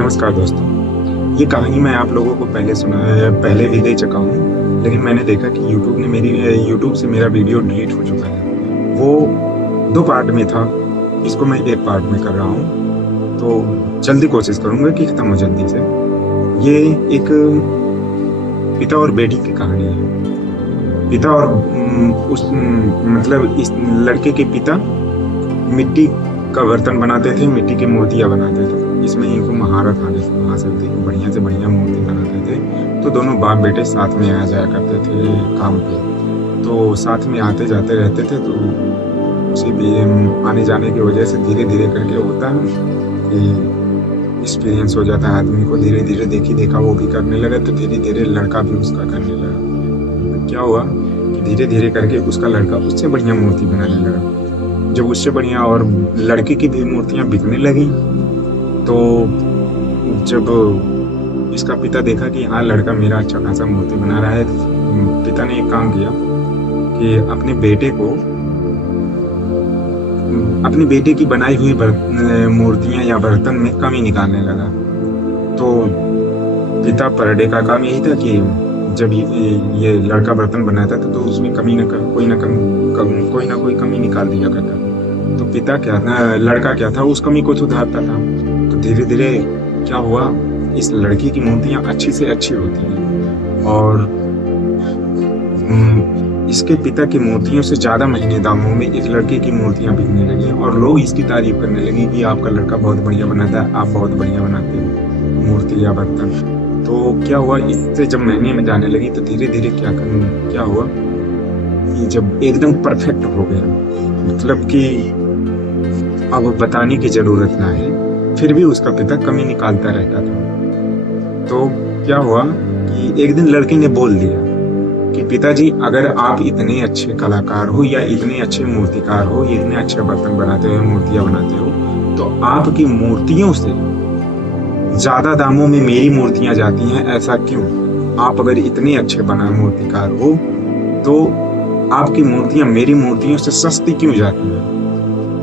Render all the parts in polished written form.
नमस्कार दोस्तों। ये कहानी मैं आप लोगों को पहले भी दे चुका हूँ, लेकिन मैंने देखा कि यूट्यूब से मेरा वीडियो डिलीट हो चुका है। वो 2 पार्ट में था, इसको मैं 1 पार्ट में कर रहा हूँ, तो जल्दी कोशिश करूँगा कि खत्म हो जल्दी से। ये एक पिता और बेटी की कहानी है। पिता और मतलब इस लड़के के पिता मिट्टी का बर्तन बनाते थे, मिट्टी की मूर्तियाँ बनाते थे। इसमें इनको महारत हासिल थी, बढ़िया से बढ़िया मूर्ति बनाते थे। तो दोनों बाप बेटे साथ में आ जाया करते थे काम पे, तो साथ में आते जाते रहते थे। तो उसी भी आने जाने की वजह से धीरे धीरे करके होता है कि एक्सपीरियंस हो जाता है आदमी को। धीरे धीरे देखी देखा वो भी करने लगा, तो धीरे धीरे लड़का भी उसका करने लगा। क्या हुआ कि धीरे धीरे करके उसका लड़का उससे बढ़िया मूर्ति बनाने लगा। जब उससे बढ़िया और लड़के की भी मूर्तियाँ बिकने लगी, तो जब इसका पिता देखा कि हाँ लड़का मेरा अच्छा खासा मूर्ति बना रहा है, तो पिता ने एक काम किया कि अपने बेटे की बनाई हुई मूर्तियाँ या बर्तन में कमी निकालने लगा। तो पिता पर डे का काम यही था कि जब ये लड़का बर्तन बनाता था तो उसमें कोई ना कोई कमी निकाल दिया करता। तो लड़का क्या था, उस कमी को सुधारता था। तो धीरे धीरे क्या हुआ, इस लड़की की मूर्तियाँ अच्छी से अच्छी होती हैं, और इसके पिता की मूर्तियों से ज़्यादा महंगे दामों में इस लड़के की मूर्तियाँ बिकने लगी, और लोग इसकी तारीफ करने लगे कि आपका लड़का बहुत बढ़िया बनाता है, आप बहुत बढ़िया बनाते हैं मूर्ति या बर्तन। तो क्या हुआ, इससे जब महंगे में जाने लगी तो धीरे धीरे क्या हुआ कि जब एकदम परफेक्ट हो गया, मतलब कि अब बताने की जरूरत ना है, फिर भी उसका पिता कमी निकालता रहता था। तो क्या हुआ कि एक दिन लड़के ने बोल दिया कि पिताजी, अगर आप इतने अच्छे कलाकार हो या इतने अच्छे मूर्तिकार हो, इतने अच्छे बर्तन बनाते हो, मूर्तियां बनाते हो, तो आपकी मूर्तियों से ज्यादा दामों में मेरी मूर्तियां जाती हैं, ऐसा क्यों? आप अगर इतने अच्छे मूर्तिकार हो तो आपकी मूर्तियां मेरी मूर्तियों से सस्ती क्यों जाती हैं?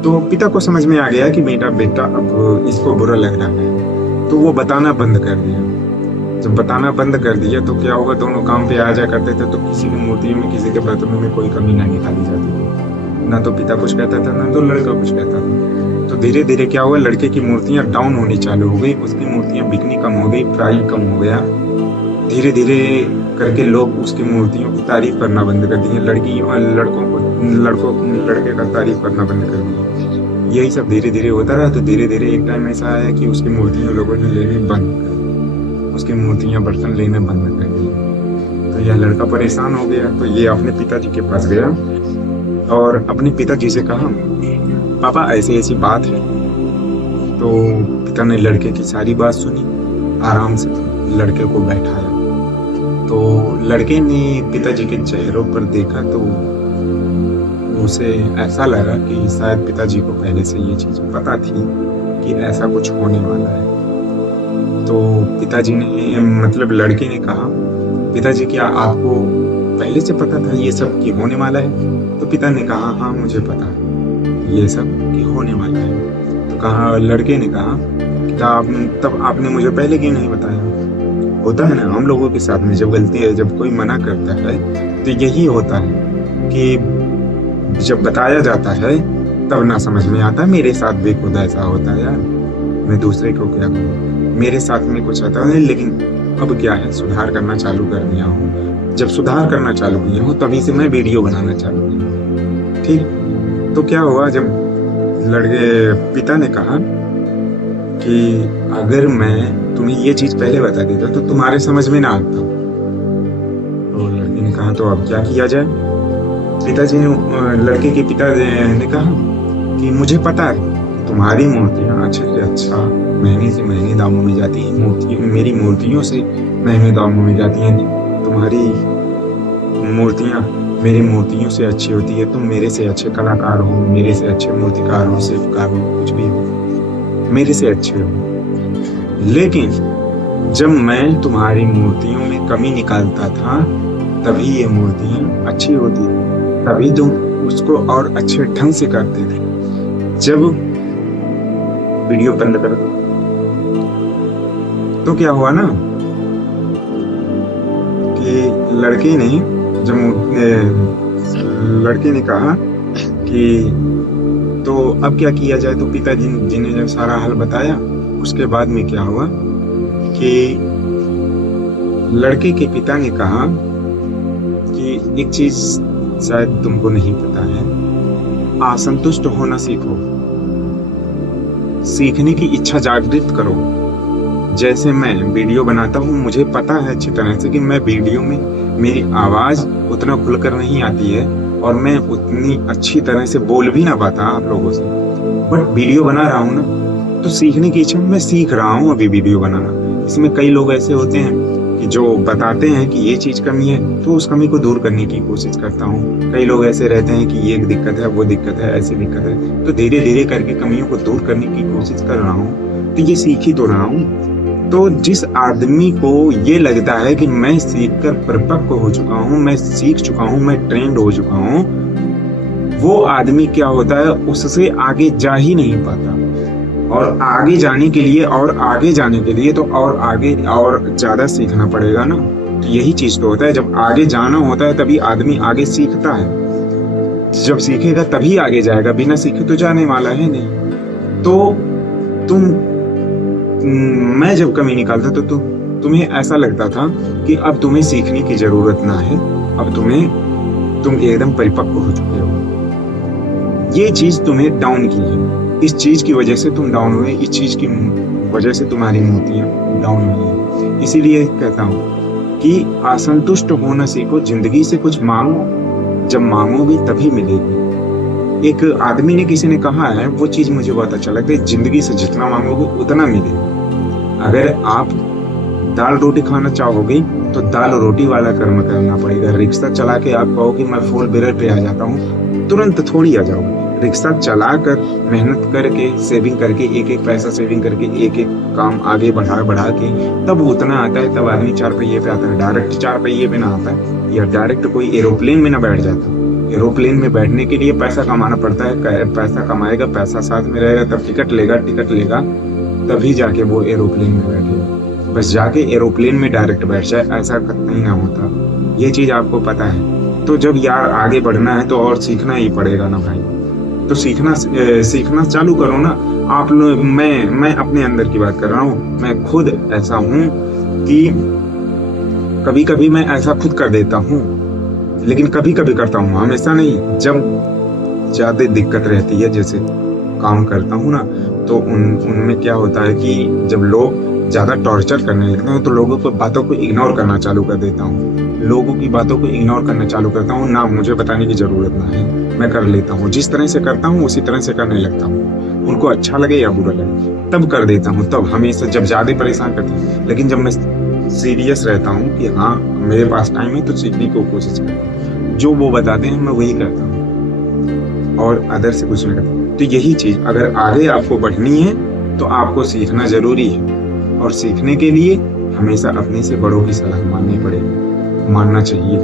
तो पिता को समझ में आ गया कि मेरा बेटा अब इसको बुरा लग रहा है, तो वो बताना बंद कर दिया। जब बताना बंद कर दिया तो क्या होगा, दोनों काम पे आ जा करते थे, तो किसी की मूर्तियों में, किसी के बर्तनों में कोई कमी ना निकाली जाती थी। ना तो पिता कुछ कहता था, ना तो लड़का कुछ कहता था। तो धीरे धीरे क्या हुआ, लड़के की मूर्तियां डाउन होनी चालू हो गई, उसकी मूर्तियां बिकनी कम हो गई, प्राइस कम हो गया। धीरे धीरे करके लोग उसकी मूर्तियों की तारीफ करना बंद कर दिए, लड़के का तारीफ करना बंद कर दिया। यही सब धीरे धीरे होता रहा। तो धीरे धीरे एक टाइम ऐसा आया कि उसकी मूर्तियां लोगों ने लेनी बंद कर दी, उसकी मूर्तियां बर्तन लेने बंद कर दी। तो यह लड़का परेशान हो गया। तो ये अपने पिताजी के पास गया और अपने पिताजी से कहा, पापा ऐसी ऐसी बात है। तो पिता ने लड़के की सारी बात सुनी, आराम से लड़के को बैठाया। तो लड़के ने पिताजी के चेहरों पर देखा, तो उसे ऐसा लगा कि शायद पिताजी को पहले से ये चीज पता थी कि ऐसा कुछ होने वाला है। तो पिताजी ने, मतलब लड़के ने कहा, पिताजी क्या आपको पहले से पता था ये सब कि होने वाला है? तो पिता ने कहा, हाँ मुझे पता है ये सब कि होने वाला है। तो कहा, लड़के ने कहा, तब आपने मुझे पहले क्यों नहीं बताया? होता है ना हम लोगों के साथ में, जब गलती है, जब कोई मना करता है तो यही होता है कि जब बताया जाता है तब ना समझ में आता। मेरे साथ भी खुद ऐसा होता है यार, मैं दूसरे को क्या कहूँ, मेरे साथ में कुछ आता है, लेकिन अब क्या है, सुधार करना चालू कर दिया हूँ। जब सुधार करना चालू किया हूँ तभी से मैं वीडियो बनाना चालू किया। ठीक, तो क्या हुआ, जब पिता ने कहा कि अगर मैं तुम्हें ये चीज पहले बता देता तो तुम्हारे समझ में ना आता। तो लड़के ने कहा, तो अब क्या किया जाए? पिताजी ने, लड़के के पिता ने कहा कि मुझे पता है तुम्हारी मूर्तियाँ अच्छे से अच्छा, महंगे से महंगे दामों में जाती हैं, मेरी मूर्तियों से महंगे दामों में जाती हैं। तुम्हारी मूर्तियाँ मेरी मूर्तियों से अच्छी होती है, तुम मेरे से अच्छे कलाकार हो, मेरे से अच्छे मूर्तिकार हो, शिल्पकार हो, कुछ भी हो, मेरे से अच्छे हो। लेकिन जब मैं तुम्हारी मूर्तियों में कमी निकालता था तभी ये मूर्तियाँ अच्छी होती थी, तभी तुम उसको और अच्छे ढंग से करते थे। जब वीडियो बंद कर दो। तो क्या हुआ ना कि लड़के ने कहा कि तो अब क्या किया जाए। तो पिताजी जी ने जब सारा हाल बताया, उसके बाद में क्या हुआ कि लड़के के पिता ने कहा कि एक चीज शायद तुमको नहीं पता है, असंतुष्ट होना सीखो, सीखने की इच्छा जागृत करो। जैसे मैं वीडियो बनाता हूँ, मुझे पता है अच्छी तरह से कि मैं वीडियो में मेरी आवाज उतना खुलकर नहीं आती है और मैं उतनी अच्छी तरह से बोल भी ना पाता आप लोगों से, बट वीडियो बना रहा हूँ ना, तो सीखने की इच्छा, मैं सीख रहा हूँ अभी वीडियो बनाना। इसमें कई लोग ऐसे होते हैं कि जो बताते हैं कि ये चीज कमी है, तो उस कमी को दूर करने की कोशिश करता हूँ। कई लोग ऐसे रहते हैं कि ये एक दिक्कत है, वो दिक्कत है, ऐसी दिक्कत है, तो धीरे धीरे करके कमियों को दूर करने की कोशिश कर रहा हूँ। तो ये सीख ही तो रहा हूँ। तो जिस आदमी को ये लगता है कि मैं सीखकर परिपक्व हो चुका हूँ, मैं सीख चुका हूँ, मैं ट्रेंड हो चुका हूँ, वो आदमी क्या होता है, उससे आगे जा ही नहीं पाता। और आगे जाने के लिए तो और आगे और ज्यादा सीखना पड़ेगा ना। तो यही चीज तो होता है, जब आगे जाना होता है तभी आदमी आगे सीखता है। जब सीखेगा तभी आगे जाएगा, बिना सीखे तो जाने वाला है नहीं। तो मैं जब कमी निकालता तो तुम्हें ऐसा लगता था कि अब तुम्हें सीखने की जरूरत ना है, अब तुम एकदम परिपक्व हो चुके हो। ये चीज तुम्हें डाउन की है, इस चीज की वजह से तुम डाउन हुए, इस चीज की वजह से तुम्हारी मोतियां डाउन हुई है। इसीलिए कहता हूँ कि असंतुष्ट होना सीखो, जिंदगी से कुछ मांगो, जब मांगोगे तभी मिलेगी। एक आदमी ने, किसी ने कहा है, वो चीज मुझे बहुत अच्छा लगता है, जिंदगी से जितना मांगोगे उतना मिलेगा। अगर आप दाल रोटी खाना चाहोगे तो दाल रोटी वाला कर्म करना पड़ेगा। रिक्शा चला के आप कहो कि मैं फुल बेरर पे आ जाता हूँ, तुरंत थोड़ी आ जाओगे। रिक्शा चलाकर, मेहनत करके, सेविंग करके, एक एक पैसा सेविंग करके, एक एक काम आगे बढ़ा के तब उतना आता है। तब आदमी 4 पहिए पे आता है, डायरेक्ट 4 पहिए पे ना आता है, या डायरेक्ट कोई एरोप्लेन में ना बैठ जाता। एरोप्लेन में बैठने के लिए पैसा कमाना पड़ता है, पैसा कमाएगा, पैसा साथ में रहेगा, तब टिकट लेगा, तभी जाके वो एरोप्लेन में बैठेगा। बस जाके एरोप्लेन में डायरेक्ट बैठ जाए, ऐसा कहीं ना होता। ये चीज आपको पता है। तो जब यार आगे बढ़ना है तो और सीखना ही पड़ेगा ना भाई। तो सीखना चालू करो ना आप लोग। मैं अपने अंदर की बात कर रहा हूँ। मैं खुद ऐसा हूँ कि कभी कभी मैं ऐसा खुद कर देता हूँ, लेकिन कभी कभी करता हूँ, हमेशा नहीं। जब ज्यादा दिक्कत रहती है, जैसे काम करता हूँ ना, तो उनमें क्या होता है कि जब लोग ज्यादा टॉर्चर करने लगते हैं तो लोगों को बातों को इग्नोर करना चालू कर देता हूँ। लोगों की बातों को इग्नोर करना चालू करता हूँ, ना मुझे बताने की जरूरत ना है, मैं कर लेता हूँ। जिस तरह से करता हूँ उसी तरह से करने लगता हूँ, उनको अच्छा लगे या बुरा लगे तब कर देता हूँ। तब हमेशा जब ज्यादा परेशान करते हैं, लेकिन जब मैं सीरियस रहता हूँ कि हाँ मेरे पास टाइम है, तो सीखने की कोशिश करता हूँ। जो वो बताते हैं मैं वही करता हूँ और अदर से कुछ नहीं करता। तो यही चीज, अगर आगे आपको बढ़नी है तो आपको सीखना जरूरी है, और सीखने के लिए हमेशा अपने से बड़ों की सलाह मानना चाहिए।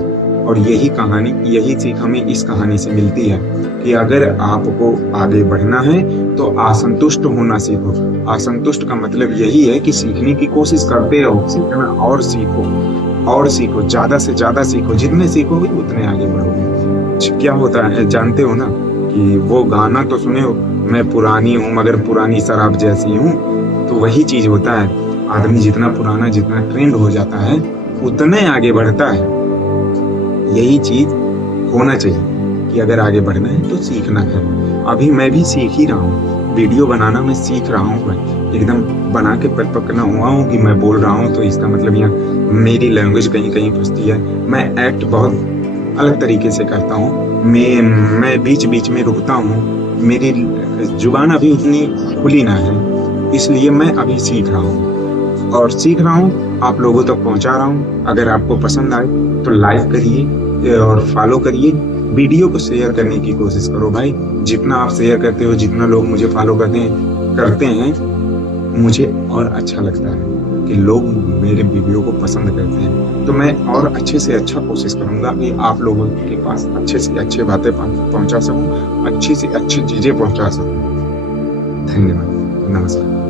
और यही सीख हमें इस कहानी से मिलती है कि अगर आपको आगे बढ़ना है तो असंतुष्ट होना सीखो। असंतुष्ट का मतलब यही है कि सीखने की कोशिश करते रहो, सीखना और सीखो, ज्यादा से ज्यादा सीखो। जितने सीखोगे उतने आगे बढ़ोगे। क्या होता है जानते हो ना, कि वो गाना तो सुने हो, मैं पुरानी हूँ मगर पुरानी शराब जैसी हूँ। तो वही चीज होता है, आदमी जितना पुराना, जितना ट्रेंड हो जाता है, उतना आगे बढ़ता है। यही चीज होना चाहिए कि अगर आगे बढ़ना है तो सीखना है। अभी मैं भी सीख ही रहा हूँ, वीडियो बनाना मैं सीख रहा हूँ। मैं एकदम बना के परिपक्व ना हुआ हूँ कि मैं बोल रहा हूँ तो इसका मतलब यहाँ मेरी लैंग्वेज कहीं कहीं फंसती है। मैं एक्ट बहुत अलग तरीके से करता हूँ, मैं बीच बीच में रुकता हूँ, मेरी जुबान अभी उतनी खुली ना है, इसलिए मैं अभी सीख रहा हूँ और सीख रहा हूँ, आप लोगों तक पहुँचा रहा हूँ। अगर आपको पसंद आए तो लाइक करिए और फॉलो करिए, वीडियो को शेयर करने की कोशिश करो भाई। जितना आप शेयर करते हो, जितना लोग मुझे फॉलो करते हैं, मुझे और अच्छा लगता है कि लोग मेरे वीडियो को पसंद करते हैं। तो मैं और अच्छे से अच्छा कोशिश करूंगा कि आप लोगों के पास अच्छे से अच्छे बातें पहुंचा सकूं, अच्छी से अच्छी चीजें पहुंचा सकूं। धन्यवाद, नमस्कार।